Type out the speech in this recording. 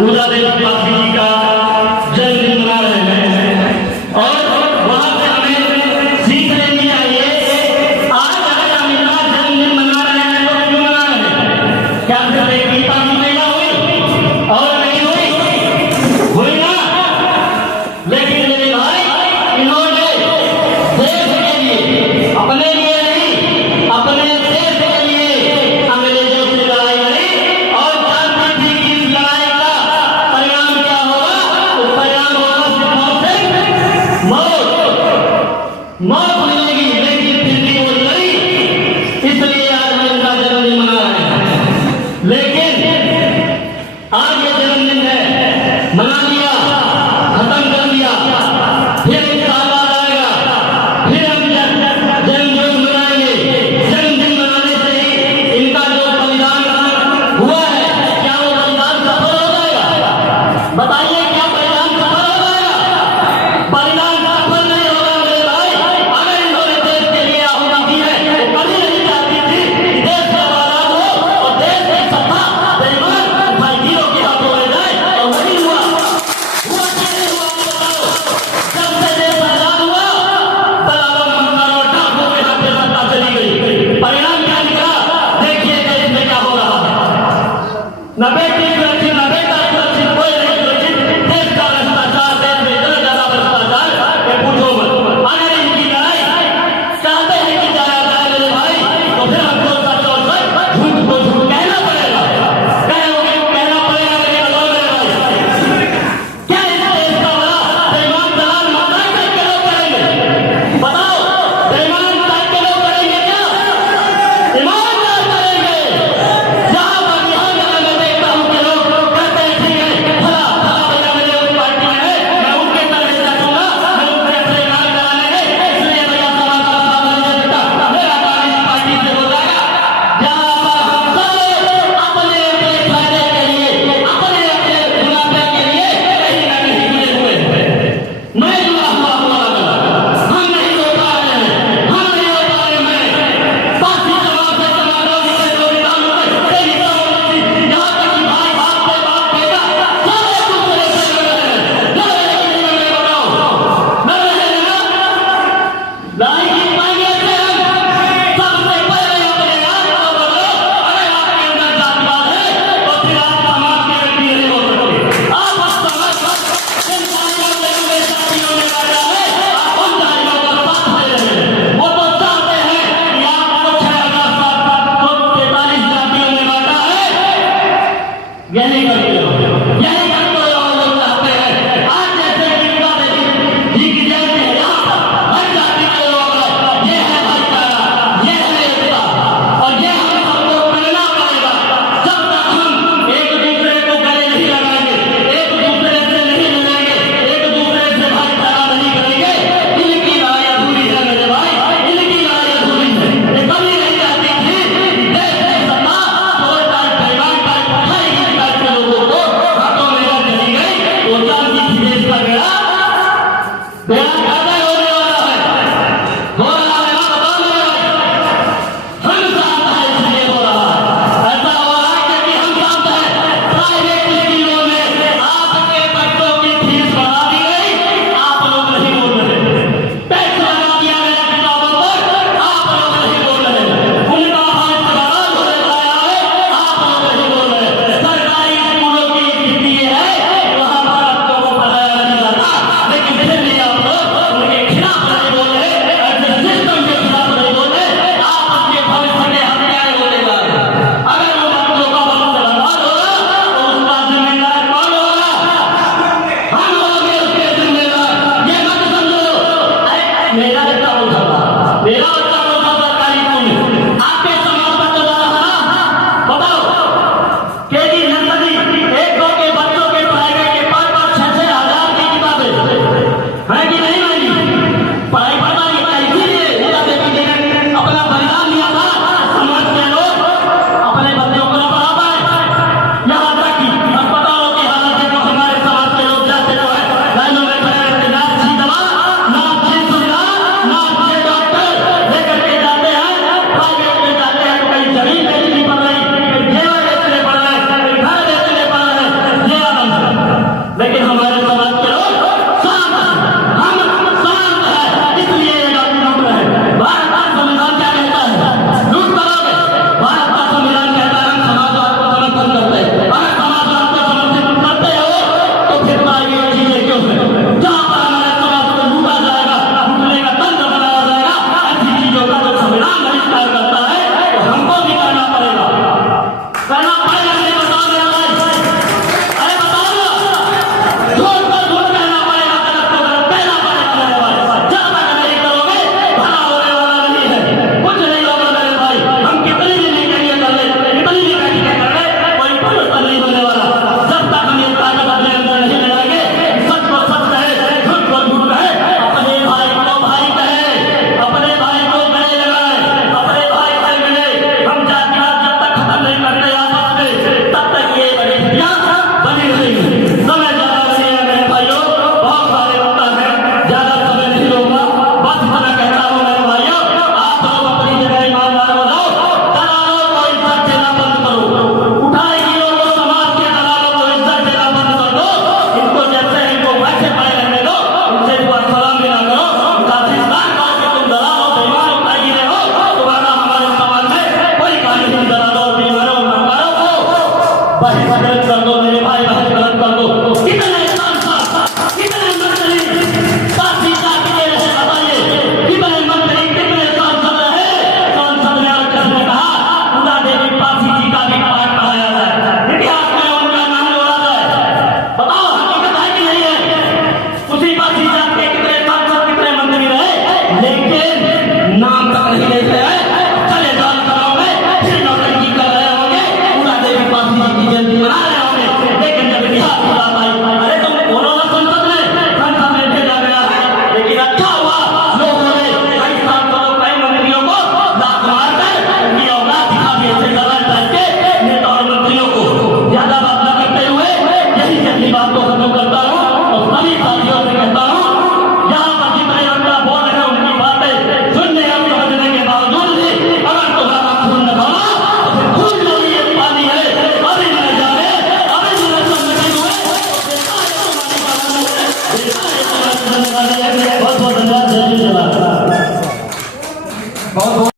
पूजा देवी पासी जी का जन्मदिन मना रहे हैं और वहां से हमें सीख लेनी चाहिए। आज अगर हम इनका जन्मदिन मना रहे हैं तो क्यों मना रहे हैं? क्या सिर्फ एक ही पासी पैदा हुई और नहीं हुई? हुई ना। लेकिन मेरे भाई इन्होंने देश के लिए, अपने लिए नहीं, अपने देश के लिए अंग्रेजों से लड़ाई लड़ी और जानती थी कि इस लड़ाई का परिणाम क्या होगा। तो परिणाम होगा सिर्फ मौत, मौत मिलेगी। लेकिन फिर भी वो लड़ी, इसलिए आज हम इनका जन्मदिन मना रहे हैं। लेकिन आज ये जन्मदिन है, मना लिया, खत्म कर दिया, फिर एक साल बाद आएगा, फिर हम जन्मदिन मनाएंगे। जन्मदिन मनाने से ही इनका जो बलिदान हुआ है, क्या वो बलिदान सफल हो जाएगा? बताइए, क्या बलिदान सफल हो जाएगा? बलिदान सफल नहीं होगा मेरे भाई। अगर इन्होंने देश के लिए आहुति दी है तो कभी नहीं चाहती थी कि देश का आबाद हो और देश की सत्ता बेईमान फौजियों के हाथों में जाए। और वही हुआ। हुआ कि नहीं हुआ बताओ? जब से देश आजाद हुआ, दलालों, मक्कारों और डाकुओं के हाथ में सत्ता चली गई। परिणाम क्या निकला? देखिए देश में क्या हो रहा है। न बेटी सुरक्षित, न बेटा सुरक्षित, कोई नहीं सुरक्षित। देश का भ्रष्टाचार, देश में इतना ज्यादा भ्रष्टाचार कि पूछो मत। अगर इनकी लड़ाई चाहते हैं कि जाया जाए मेरे भाई, तो फिर हमको सच और सच, झूठ को झूठ कहना पड़ेगा। कहना पड़ेगा मेरे बताओ मेरे भाई। क्या इस देश का बड़ा बेईमान दलाल मोटरसाइकिल के लोग करेंगे? बताओ, बेईमान साइकिल लोग करेंगे क्या? ईमानदार करेंगे। जहां पर यहाँ मैं देखता हूँ कि लोग बहिष्कृत कर दो मेरे भाई, बहिष्कृत कर दो।